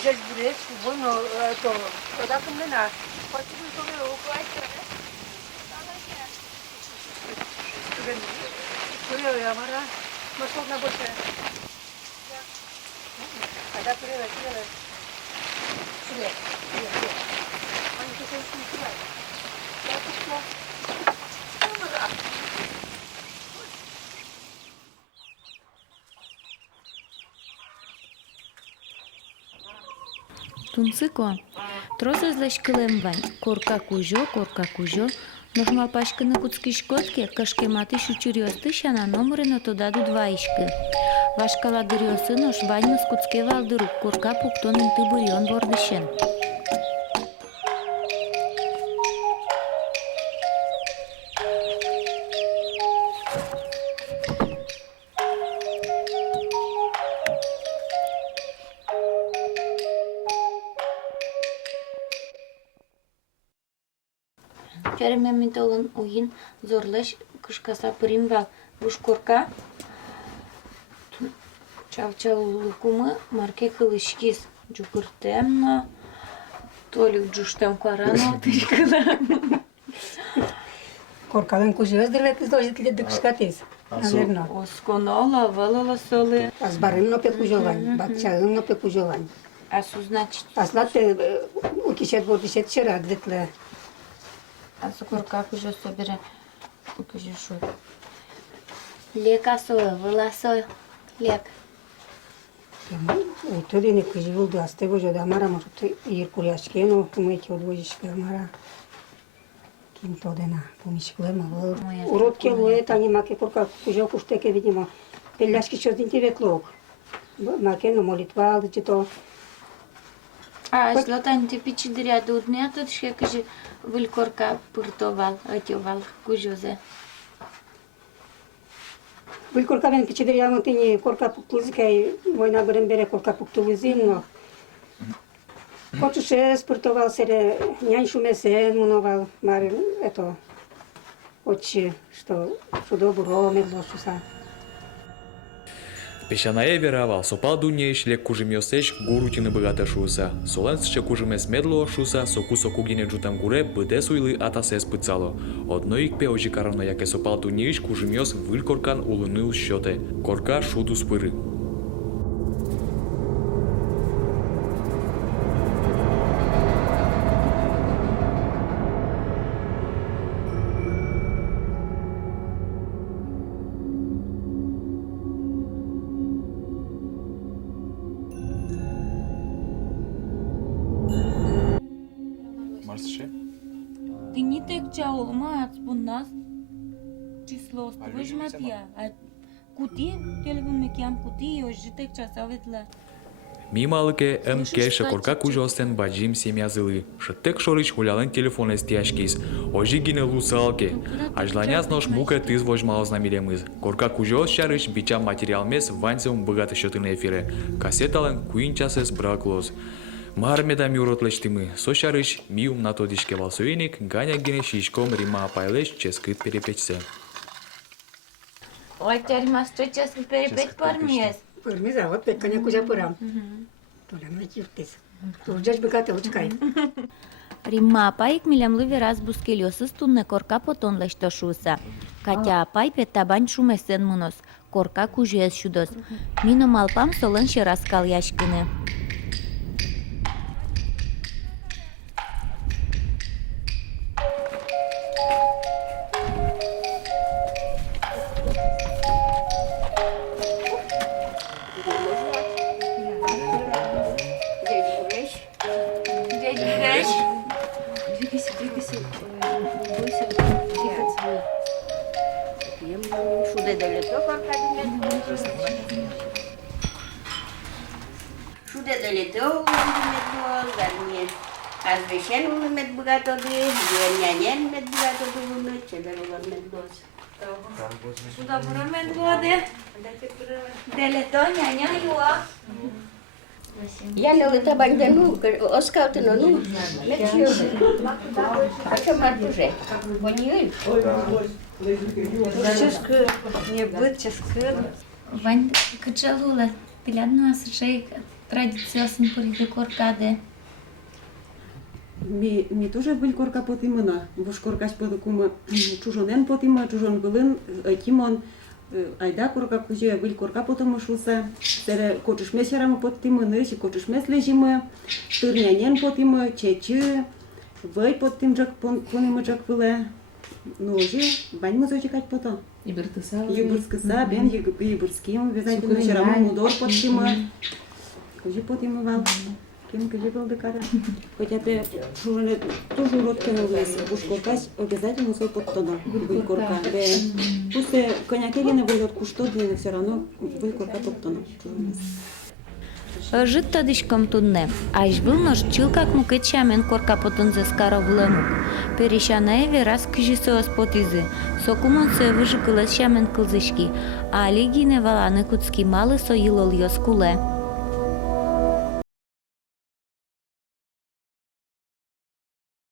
здесь будет, bueno, то, тогда ко мне на. Почему то вы уходите? Курил я мара, машок на больше. А да курила, курила. Сюда, сюда. Они тут не сюда. Я пошла. Тунцыко. Трозы злашкылем вань. Корка кужо. Ножмал пашкыны куцкишкотке, кашкематы шучурёсты шана номеры туда ду дваишкы. Вашкала дырёсы нож вань с куцке валдырук, корка пуктонын ты бурьон бордышен. Черемемитолын уин зорлеш кышкаса примвал бушкорка. Чал лукумы марке кылышкис жукыртемно. Толик жуштем кварано тышкыла. Коркалын кужёс дырлетис дожит килет кышкатис. Наверно. Осконола, валала солы. Азбарым нопе кужовань, батчалым нопе кужовань. Асу значит. Аслат укишет бордишет чера длитле. Асу корка кужо собере. Кужо шо. Лека соя, вала соя. Лек. Утодини куживул да сте божо да мара может ир куряшкено, кумеки одвожишка мара. Кинто дена помишклема вол. Уродке лоет ани маке корка кужо куштеке видимо. Пеляшки чозинти ветлок. Маке но молитва алдито. А златан те пичидыря дудня тут ще каже вилькорка пуртовал, отювал кужозе. Вил корка вен пичидыря мотини корка пуктузикай война берем бере корка пуктузимно. Хочеше спортовал сере няншу месе муновал мар ето. Очи что добро медлошуса. Песчаная веравал, сопал дуне шлек кужемёсеч гурутины богата шуса. Соленсче кужемес медло шуса, соку гине джутам гуре, быде суйлы атасес пыцало. Одно икпе ожи карано, яке сопал дунеич кужемёс вылькоркан улыныл счёте. Корка шуду спыры. Ты не так чао, мать, нас число выжмат я. А кути, телефон мекям кути, ожи так часаветла. Мималыке МК корка кужостен баджим семьязылы. Шыттек шорыч хулялын телефон эстияшкис. Ожи гине лусалке. Ажланяс нож мука тыз вожмалыз намилемыз. Корка кужос шарыч бича материал мес ванцем богато счёты эфире. Кассеталын куин часес браклоз. Мармедам юротлештимы. Сошарыч миум на тодишке валсовеник, ганя гине шишком рима апайлеш ческыт перепечсе. Ой, тярмас, что ческыт перепеч пармес. Пармеза, вот пек коня кузя пырам. Толя, ну чиртис. Турджач бекате учкай. Рима апайк милямлы вераз бускелёсыз тунне корка потон лештошуса. Катя апай петтабань шумесен мунос. Корка кужуес шудос. Мино малпам солын шераскал яшкыны. Шуде долетел, вернее, а звещен он мед богато ды, нянен мед богато ды, чедарулан мед дос. Сюда мед воды. Делето няня юа. Я не лета бандену, оскаутено ну, лечил. А что мартуже? Понял? Ческы, не будет ческы. Вань качалула, пилядну асшейка. традициозен пори коркаде. Ми тоже был корка потимына, буш коркаш подокума чужонен потима, чужон былын, тимон, айда корка кузе был корка потома шуса, сере кочуш месерама потимыны, си кочуш мес лежима, тырнянен потима, чечи, вай потимжак понемаджак было, ножи, бань мазочекать потом. Юбурскыса, бен юбурским, обязательно месерама мудор потима, кузе потимывал. Кем каже был декара. Хотя бы шуране тоже урод кинулись. Уж коркась обязательно свой подтона. Был корка. Пусть коньякерина был от куштодный, но все равно был корка подтона. Жит тадишком тудне. Аж был нож чилкак мукет шамен корка потон за скаровлемук. Перешанаеве раз кжисо спотизы. Сокумон се выжикала шамен кылзышки. А лигине валаны куцки малы соилол йоскуле.